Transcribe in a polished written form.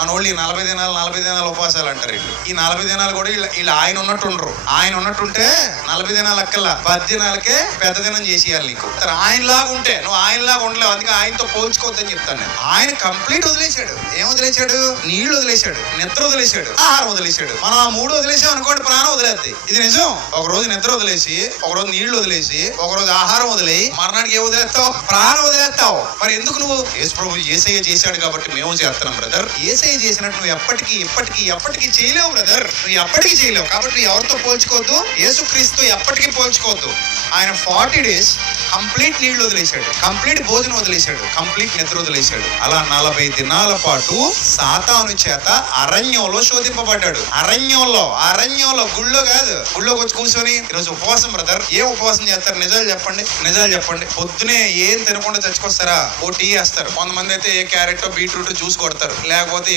మన వాళ్ళు ఈ 40 దినాలు ఉపవాసాలు అంటారు. ఈ 40 దినాలు కూడా వీళ్ళు ఆయన ఉన్నట్టు ఉండరు. ఆయన ఉన్నట్టుంటే 40 దినాలు అక్కల్లా 10 దినాలకే పెద్ద దినం చేసేయాలి నీకు. ఆయనలాగా ఉంటే నువ్వు ఆయనలాగా ఉండలేవు. అందుకే ఆయనతో పోల్చుకోవద్దని చెప్తాను నేను. ఆయన కంప్లీట్ వదిలేశాడు. ఏం వదిలేశాడు? నీళ్లు వదిలేశాడు, నిద్ర వదిలేశాడు, ఆహారం వదిలేశాడు. మనం ఆ 3 వదిలేసాం అనుకోండి, ప్రాణం వదిలేద్ది. ఇది నిజం. ఒక రోజు నిద్ర వదిలేసి, ఒక రోజు నీళ్లు వదిలేసి, ఒక రోజు ఆహారం వదిలేయి మరణానికి ఏం వదిలేస్తావు? ప్రాణం వదిలేస్తావు. మరి ఎందుకు నువ్వు? యేసు ప్రభు యేసయ్య చేశాడు కాబట్టి మేము చేస్తున్నాం బ్రదర్. యేసయ్య చేసినట్టు నువ్వు ఎప్పటికీ చేయలేవు బ్రదర్. నువ్వు ఎప్పటికీ చేయలేవు. కాబట్టి నువ్వు ఎవరితో పోల్చుకోవద్దు? యేసుక్రీస్తు ఎప్పటికీ పోల్చుకోవద్దు. ఆయన 40 days కంప్లీట్ నీళ్లు వదిలేశాడు, కంప్లీట్ భోజనం వదిలేశాడు, కంప్లీట్ నిద్ర వదిలేశాడు. అలా 40 దినాల పాటు సాతాను చేత అరణ్యంలో శోధింపబడ్డాడు. అరణ్యంలో గుళ్ళో కాదు. గుళ్ళోకి వచ్చి కూర్చొని ఈరోజు ఉపవాసం బ్రదర్. ఏం ఉపవాసం చేస్తారు? నిజాలు చెప్పండి. పొద్దునే ఏం తినకుండా చచ్చికొస్తారా? ఓ టీ వేస్తారు. కొంతమంది అయితే ఏ క్యారెట్ బీట్రూట్ జ్యూస్ కొడతారు, లేకపోతే